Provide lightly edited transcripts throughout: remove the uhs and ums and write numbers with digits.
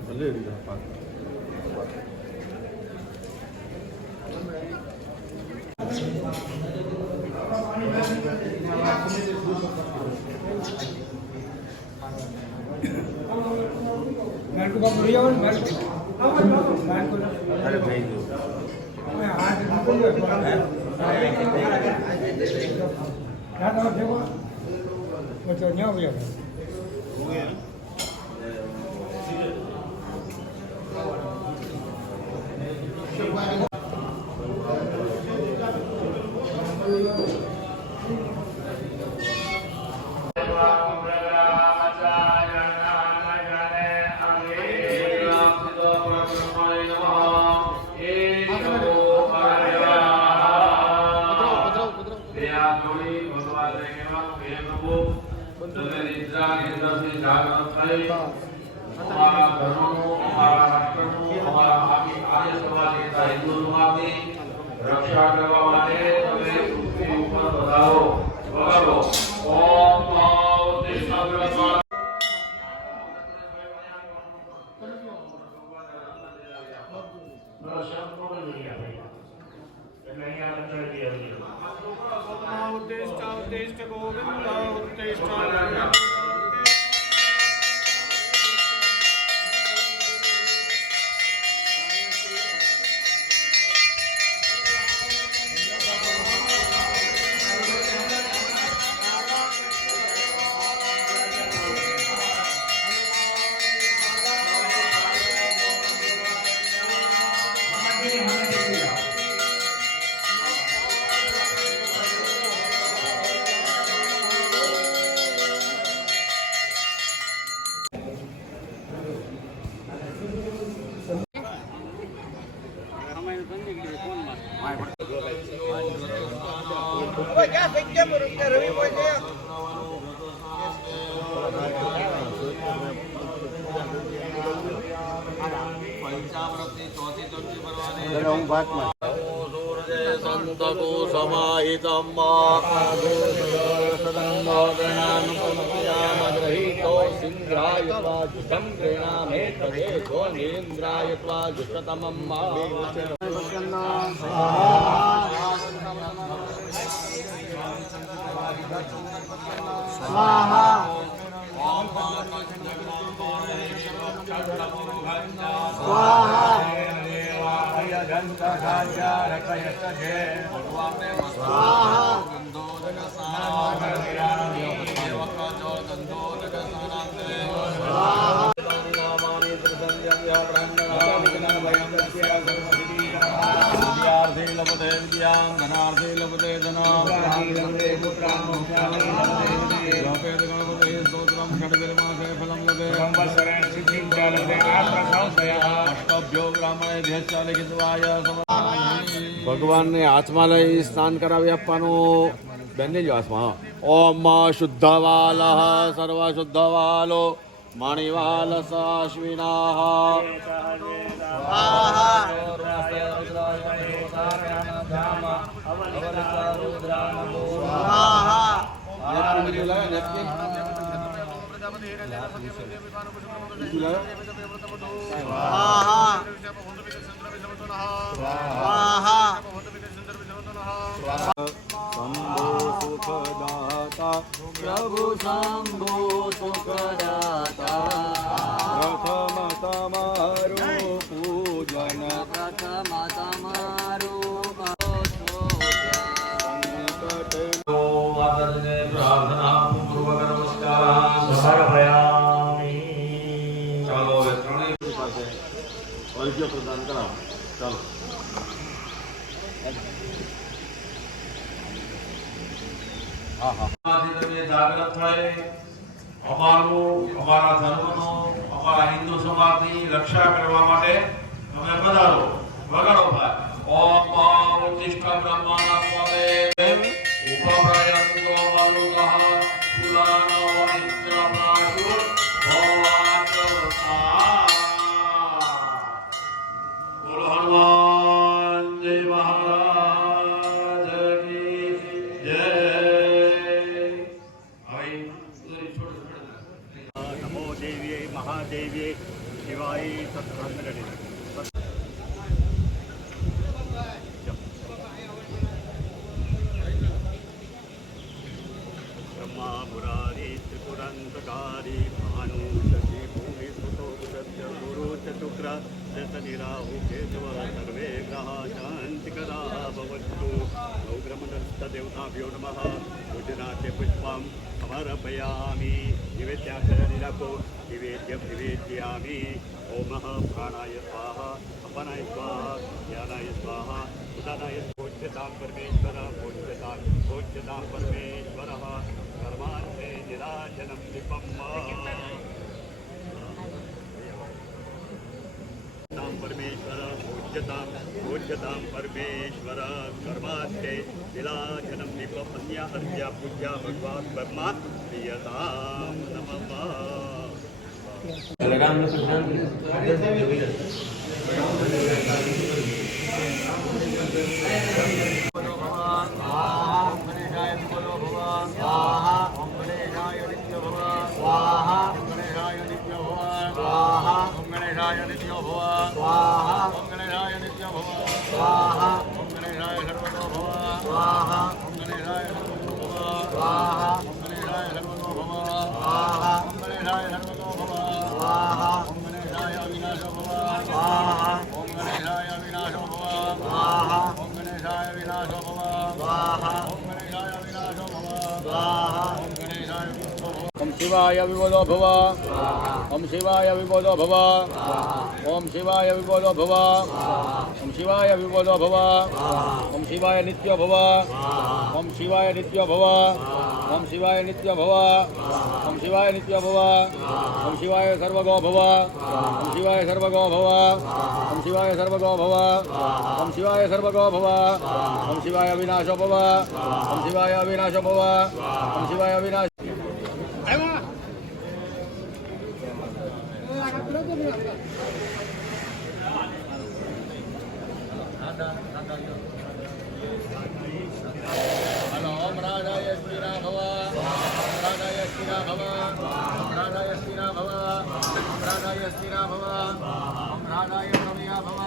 ભલે અરે ભાઈ રક્ષા કરવા માટે તમે પૃથ્વી ઉપર વધારો વગાડો ઓમ ભગવાન ને હાથમાં લઈ સ્નાન કરાવી આપવાનું. બેનને જો હાથમાં. ઓમ શુદ્ધવાલ સર્વ શુદ્ધવાલો મણિવાલ સાશ્વિના પ્રભુ શંભો સુખદાતા પ્રથમ તમારું પૂજન પ્રથમ તમારું પ્રાર્થના પૂર્વક નમસ્કાર ચાલો હવે ત્રણેય પાસે અર્ઘ્ય પ્રદાન કરાવો. ચાલો આથી તમે જાગૃત થઈ અમારા ધર્મનો અમારા હિન્દુ સમાજની રક્ષા કરવા માટે તમે પધારો. વગાડો ભાઈ. ઓમ ઉત્તિષ્ઠ બ્રહ્માસ્પદે ઉપપ્રયંતો મરુતઃ સુલાનો વનિત્રમાશુ ભવાચરતા. બોલો હનુમાન જય મહારાજ કી જય. नमो देव्ये महादेव्ये शिवाय सत्संगणे ब्रह्मा मुरारी त्रिपुरंतकारी भानु शशि भूमि सुतो सत्य गुरु चतुग्र दशनिराहु केशव सर्वे ग्रहा शांतिकरा भवन्तु. नवग्रहमनस्तदेवताभ्यो नमः. पूजनाते पुष्पं समर्पयामि. निवेद्याक्षरनिरको निवेद्यामि. ओमः प्राणाय स्वाहा अपनाय स्वाहा ज्ञानाय स्वाहा उदानाय पूज्यतां परमेश्वरः पूज्यतां परमेश्वरः कर्मान्ते निराजनं दीपम् परमेश्वर पूज्यतां परमेश्वर कर्मास्ते विलाजनं दीपम् अन्या अन्या पूज्या भगवान् ब्रह्मा प्रियतां नमः. ओम शिवाय विबोधो भव. ओम शिवाय विबोधो भव. ओम शिवाय विबोधो भव. ओम शिवाय विबोधो भव. ओम शिवाय नित्यो भव. ओम शिवाय नित्यो भव. ओम शिवाय नित्यो भव. ओम शिवाय नित्यो भव. ओम शिवाय सर्वगो भव. ओम शिवाय सर्वगो भव. ओम शिवाय सर्वगो भव. ओम शिवाय सर्वगो भव. ओम शिवाय अविनाशो भव. ओम शिवाय अविनाशो भव. ओम शिवाय अविनाश. ओम राधाय श्रीरा भव. राधाय श्रीरा भव. राधाय श्रीरा भव. राधाय श्रीरा भव. ओम राधाय प्रभया भव.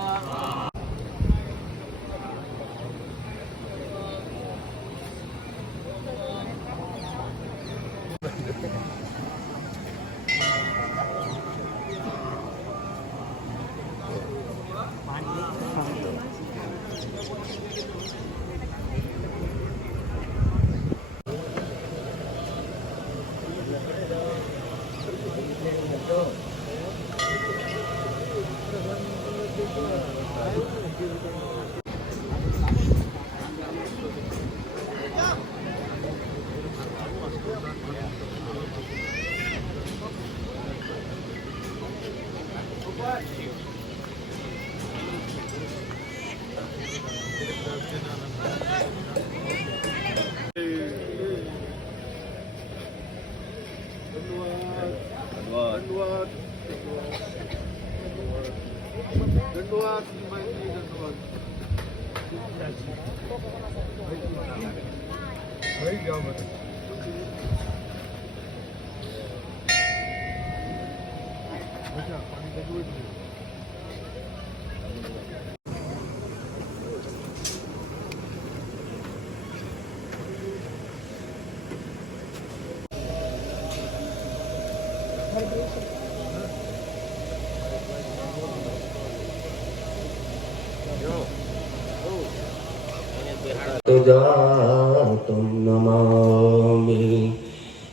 जातुं नमामि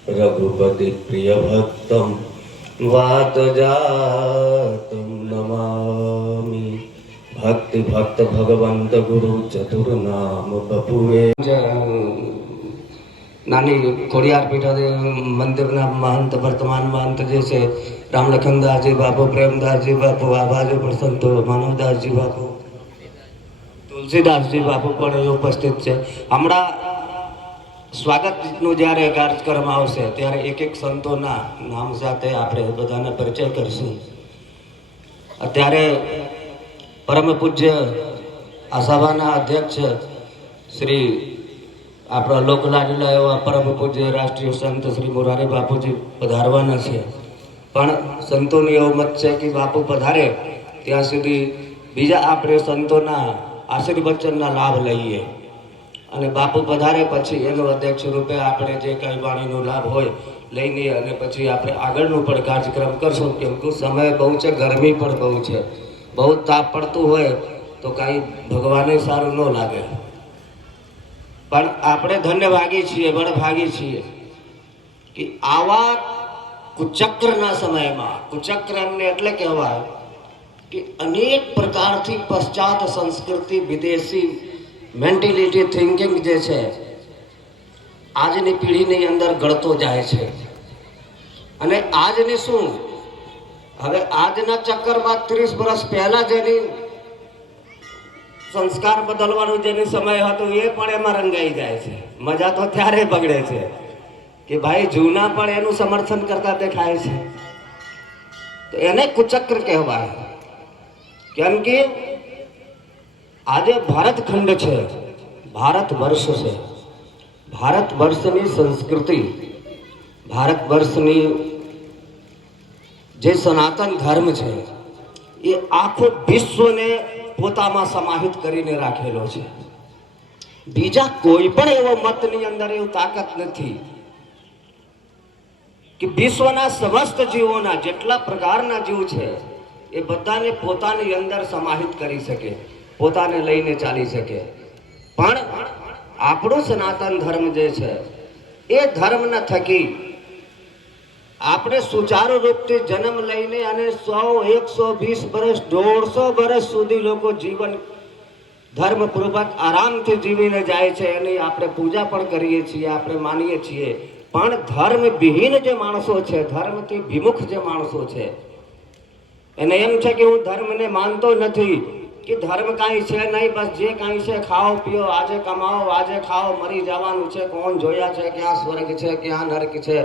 रघुपति प्रिय भक्तं वातजातुं नमामि भक्ति भक्त भगवंत गुरु चतुर्नाम बपुवे નાની ખોડિયાર પીઠ મંદિરના મહંત વર્તમાન મહંત જે છે રામલખનદાસજી બાપુ, પ્રેમદાસજી બાપુ, આ બાજુ પણ સંતો માનવદાસજી બાપુ, તુલસીદાસજી બાપુ પણ એ ઉપસ્થિત છે. હમણાં સ્વાગતનું જ્યારે કાર્યક્રમ આવશે ત્યારે એક એક સંતોના નામ સાથે આપણે બધાને પરિચય કરીશું. અત્યારે પરમ પૂજ્ય આ સભાના અધ્યક્ષ શ્રી આપણા લોકલાડીલા એવા પરમ પૂજ્ય રાષ્ટ્રીય સંત શ્રી મોરારી બાપુજી પધારવાના છે. પણ સંતોની એવો મત છે કે બાપુ પધારે ત્યાં સુધી બીજા આપણે સંતોના આશીર્વચનના લાભ લઈએ અને બાપુ પધારે પછી એનો અધ્યક્ષ રૂપે આપણે જે કંઈ વાણીનો લાભ હોય લઈને અને પછી આપણે આગળનું પણ કાર્યક્રમ કરશું. કેમ કે સમય બહુ છે, ગરમી પણ બહુ છે, બહુ તાપ પડતું હોય તો કાંઈ ભગવાને સારું ન લાગે. પણ આપણે ધન્યભાગી છીએ, બળભાગી છીએ કે આવા કુચક્રના સમયમાં, કુચક્ર એમને એટલે કહેવાય કે અનેક પ્રકારથી પશ્ચાત સંસ્કૃતિ, વિદેશી મેન્ટેલિટી, થિંકિંગ જે છે આજની પેઢીની અંદર ગળતો જાય છે. અને આજની શું, હવે આજના ચક્કરમાં 30 વર્ષ પહેલા જેની સંસ્કાર બદલવાનો જેનો સમય હતો એ પણ એમાં રંગાઈ જાય છે. મજા તો ત્યારે બગડે છે કે ભાઈ જૂના પણ એનું સમર્થન કરતા દેખાય છે. તો એને કુચક્ર કહેવાય. કેમ કે આજે ભારતખંડ છે, ભારત વર્ષ છે, ભારત વર્ષની સંસ્કૃતિ, ભારત વર્ષની જે સનાતન ધર્મ છે એ આખું વિશ્વને પોતામાં સમાહિત કરીને રાખેલો છે. બીજા કોઈ પણ એવો મતની અંદર એવું તાકાત નથી કે વિશ્વના સમસ્ત જીવોના જેટલા પ્રકારના જીવ છે એ બધાને પોતાની અંદર સમાહિત કરી શકે, પોતાને લઈને ચાલી શકે. પણ આપણું સનાતન ધર્મ જે છે એ ધર્મના થકી આપણે સુચારુ રૂપથી જન્મ લઈને અને 100, 120 વર્ષ, 150 વર્ષ સુધી લોકો જીવન ધર્મપૂર્વક આરામથી જીવીને જાય છે. એની આપણે પૂજા પણ કરીએ છીએ, આપણે માનીએ છીએ. પણ ધર્મ વિહીન જે માણસો છે, ધર્મથી વિમુખ જે માણસો છે, એને એમ છે કે હું ધર્મને માનતો નથી, કે ધર્મ કાંઈ છે નહીં, બસ જે કાંઈ છે ખાઓ પીઓ, આજે કમાઓ, આજે ખાઓ, મરી જવાનું છે. કોણ જોયા છે ક્યાં સ્વર્ગ છે, ક્યાં નરક છે,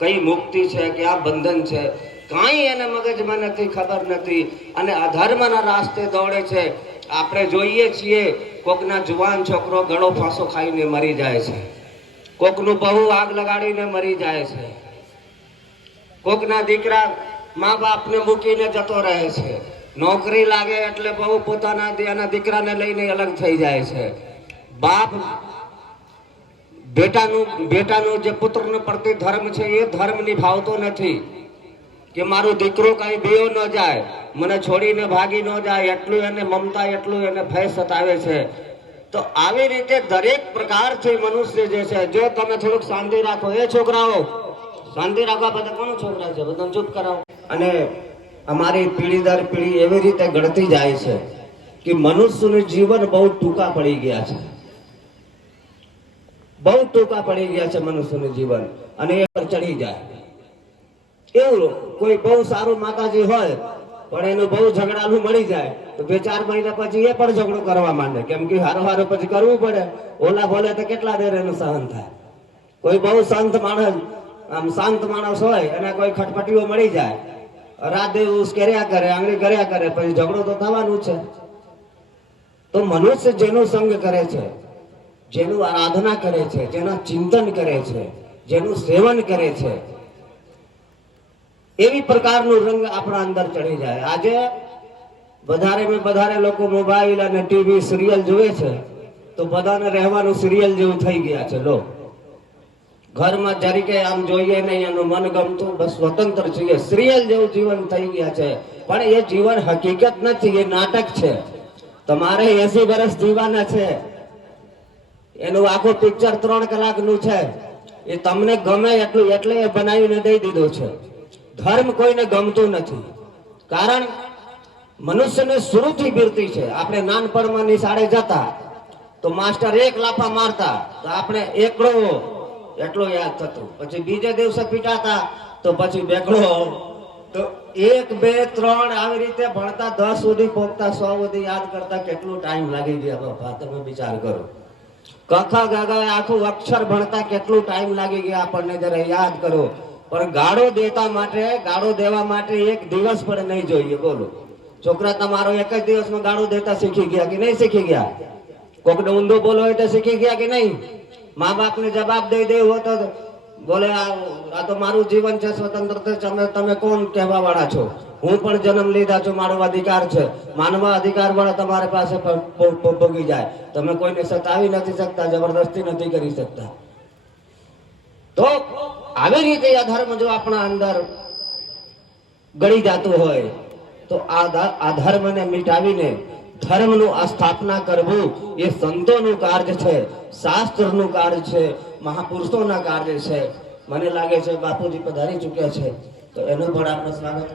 કઈ મુક્તિ છે, ક્યાં બંધન છે, કાંઈ એને મગજમાં નથી, ખબર નથી. અને અધર્મના રાસ્તે દોડે છે. આપણે જોઈએ છીએ કોકના જુવાન છોકરો ગળો ફાંસો ખાઈને મરી જાય છે, કોકનું બહુ આગ લગાડીને મરી જાય છે, કોકના દીકરા મા બાપને મૂકીને જતો રહે છે, નોકરી લાગે એટલે બહુ પોતાના એના દીકરાને લઈને અલગ થઈ જાય છે. બાપ બેટાનું જે પુત્રનો પ્રતિ ધર્મ છે એ ધર્મ નિભાવતો નથી કે મારો દીકરો કાંઈ બેયો ન જાય, મને છોડીને ભાગી ન જાય, એટલું એને મમતા, એટલું એને ભય સતાવે છે. તો આવી રીતે દરેક પ્રકારથી મનુષ્ય જે છે, જો તમે થોડુંક શાંતિ રાખો, એ છોકરાઓ શાંતિ રાખવા, બધા કોણ છોકરા છે બધા ચૂપ કરાવો. અને અમારી પેઢી દર પેઢી એવી રીતે ગળતી જાય છે કે મનુષ્યનું જીવન બહુ ટૂંકા પડી ગયા છે, બહુ ટૂંકા પડી ગયા છે મનુષ્યનું જીવન. અને એ પર ચડી જાય એવું કોઈ બહુ સારું માતાજી હોય પણ એનું બહુ ઝઘડાનું મળી જાય તો 2-4 મહિના પછી એ પણ ઝઘડો કરવા માંડે. કેમ કે હારો પછી કરવું પડે, ઓલા બોલે તો કેટલા દેર એનું સહન થાય. કોઈ બહુ સંત માણસ, આમ શાંત માણસ હોય એને કોઈ ખટપટીઓ મળી જાય, રાત દિવસ કર્યા કરે, આંગળી કર્યા કરે, પછી ઝઘડો તો થવાનું છે. તો મનુષ્ય જેનો સંગ કરે છે, જેનું આરાધના કરે છે, જેના ચિંતન કરે છે, જેનું સેવન કરે છે, એવી પ્રકારનું રંગ આપણા અંદર ચડી જાય. આજે વધારે લોકો મોબાઈલ અને ટીવી સિરિયલ જોવે છે તો બધાને રહેવાનું સિરિયલ જેવું થઈ ગયા છે. લો ઘરમાં જરીકે આમ જોઈએ નહીં, એનું મન ગમતું, બસ સ્વતંત્ર છીએ, સિરિયલ જેવું જીવન થઈ ગયા છે. પણ એ જીવન હકીકત નથી, એ નાટક છે. તમારે 80 વર્ષ જીવવાના છે, એનું આખું પિક્ચર 3 કલાકનું છે. એ તમને ગમે એટલું એટલે એ બનાવીને દઈ દીધું છે. ધર્મ કોઈને ગમતું નથી, કારણ મનુષ્યને શરૂથી બિરતી છે. આપણે નાનપણમાં નિશાળે જતા તો માસ્ટર 1 લાફા મારતા તો આપણે એકડો એટલું યાદ થતું. પછી બીજે દિવસે પીટાતા તો પછી બેકડો. તો 1 2 3 આવી રીતે ભણતા 10 સુધી પહોંચતા 100 સુધી યાદ કરતા કેટલો ટાઈમ લાગી ગયો બાપા, તમે વિચાર કરો. કખા ગાગા આખું અક્ષર ભણતા કેટલું ટાઈમ લાગી ગયા આપણને જરા યાદ કરો. પણ ગાળો દેવા માટે 1 દિવસ પણ નહીં જોઈએ. બોલો છોકરા તમારો 1 જ દિવસમાં ગાળો દેતા શીખી ગયા કે નહીં શીખી ગયા? કોકને ઊંધો બોલો હોય તો શીખી ગયા કે નહીં? મા બાપને જવાબ દઈ દેવો તો બોલે આ તો મારું જીવન છે, સ્વતંત્ર છે, તમે કોણ કહેવા વાળા છો? હું પણ જન્મ લીધા છું, મારો અધિકાર છે. માનવ અધિકાર વાળા તમારી પાસે ભોગી જાય. તમે કોઈને સતાવી નથી શકતા, જબરદસ્તી નથી કરી શકતા. તો આવી રીતે અધર્મ જો આપણા અંદર ગળી જતું હોય તો આ ધર્મને મિટાવીને ધર્મનું સ્થાપના કરવું એ સંતોનું કાર્ય છે, શાસ્ત્રનું કાર્ય છે, મહાપુરુષોના કાર્ય છે. મને લાગે છે બાપુજી પધારી ચૂક્યા છે, તો એનું પણ આપણે સ્વાગત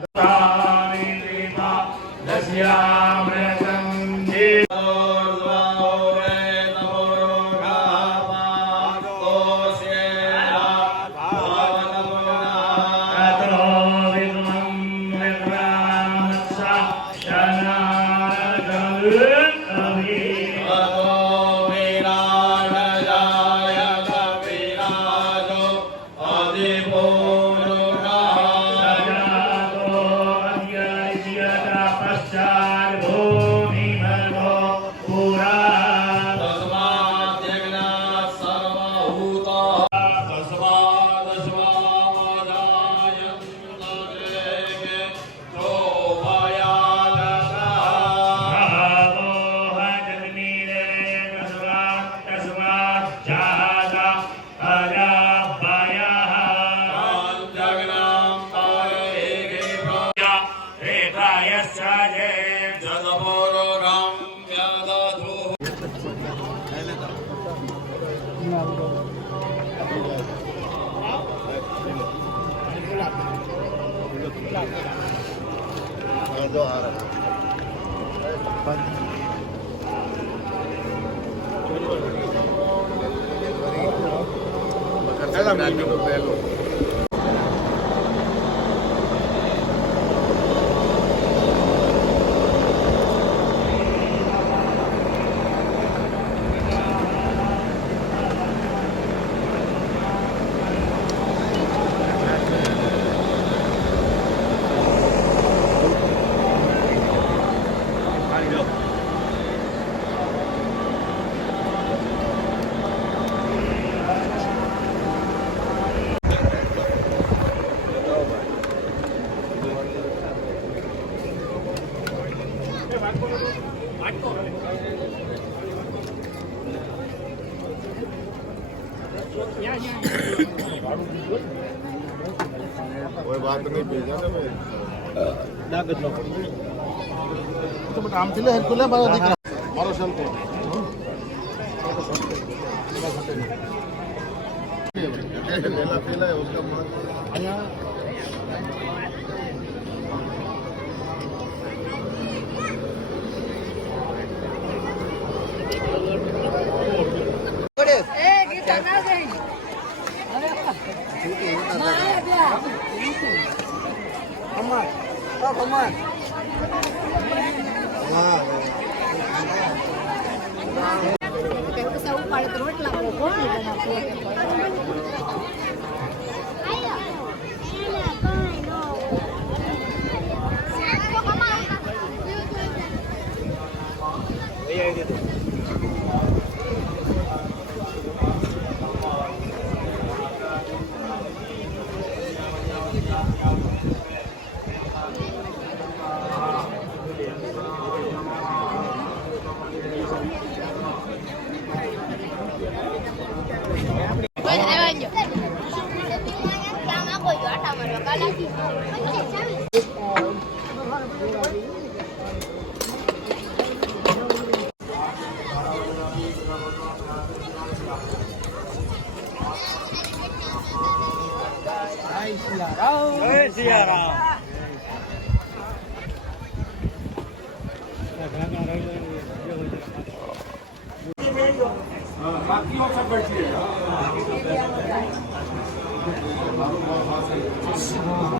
कोई बात नहीं, भेजा ना मैं तो बट आम चले हेल्प ले मारो दिख रहा मारो सल को लेला पेला है उसका बाकी और सब बैठिए। મારું